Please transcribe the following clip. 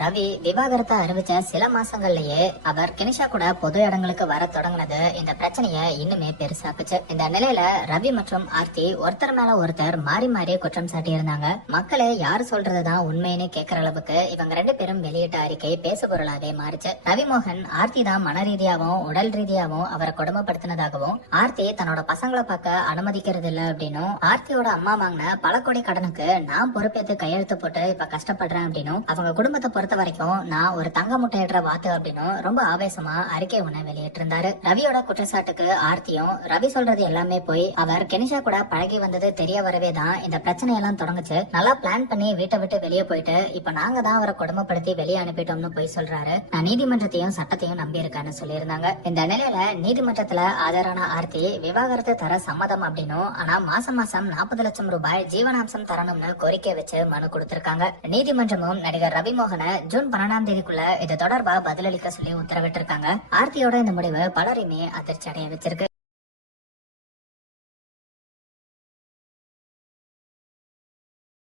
ரவி விவாகரத்தை அறிவிச்ச சில மாசங்கள்லயே அவர் கினிஷா கூட பொது இடங்களுக்கு வர தொடங்கினது இந்த பிரச்சனைய இன்னுமே பெருசாக்குச்சு. இந்த நிலையில ரவி மற்றும் ஆர்த்தி ஒருத்தர் மேல ஒருத்தர் மாறி மாறி குற்றம் சாட்டி இருந்தாங்க மக்களே யாரு சொல்றதுதான் உண்மைன்னு கேக்குற அளவுக்கு இவங்க ரெண்டு பேரும் வெளியிட்ட அறிக்கை பேசு பொருளாவே மாறுச்சு. ரவி மோகன் ஆர்த்தி தான் மன ரீதியாவும் உடல் ரீதியாவும் அவரை கொடுமைப்படுத்தினதாகவும் ஆர்த்தி தன்னோட பசங்களை பார்க்க அனுமதிக்கிறது இல்ல அப்படின்னும் ஆர்த்தியோட அம்மா வாங்கின பல கோடி கடனுக்கு நான் பொறுப்பேற்று கையெழுத்து போட்டு இப்ப கஷ்டப்படுறேன் அப்படின்னும் அவங்க குடும்பத்தை பொறுத்த வரைக்கும் நான் ஒரு தங்க முட்டையிடுற வாத்து அப்படின்னு ரொம்ப ஆவேசமா அறிக்கை ஒண்ணு வெளியிட்டிருந்தாரு. ரவியோட குற்றச்சாட்டுக்கு ஆர்த்தியும் ரவி சொல்றது எல்லாமே போய் அவர் கெனிஷா கூட பழகி வந்தது தெரிய வரவே தான் இந்த பிரச்சனை எல்லாம் தொடங்குச்சு. நல்லா பிளான் பண்ணி வீட்டை விட்டு வெளியே போயிட்டு இப்ப நாங்க தான் அவரை கொடுமைப்படுத்தி வெளியே அனுப்பிட்டோம்னு போய் சொல்றாரு. நான் நீதிமன்றத்தையும் சட்டத்தையும் நம்பி இருக்கேன்னு சொல்லியிருந்தாங்க. இந்த நிலையில நீதிமன்றத்துல ஆஜரான ஆர்த்தி விவாகரத்து தர சம்மதம் அப்படின்னும் ஆனா மாசம் மாசம் நாற்பது லட்சம் ரூபாய் ஜீவனாம்சம் தரணும்னு கோரிக்கை வச்சு மனு கொடுத்திருக்காங்க. நீதிமன்றமும் நடிகர் ரவிமோகன் ஜூன் பன்னெண்டாம் தேதிக்குள்ள இது தொடர்பா பதிலளிக்க சொல்லி உத்தரவிட்டிருக்காங்க. ஆர்த்தியோட இந்த முடிவு பலரையுமே அதிர்ச்சி அடைய வச்சிருக்கு.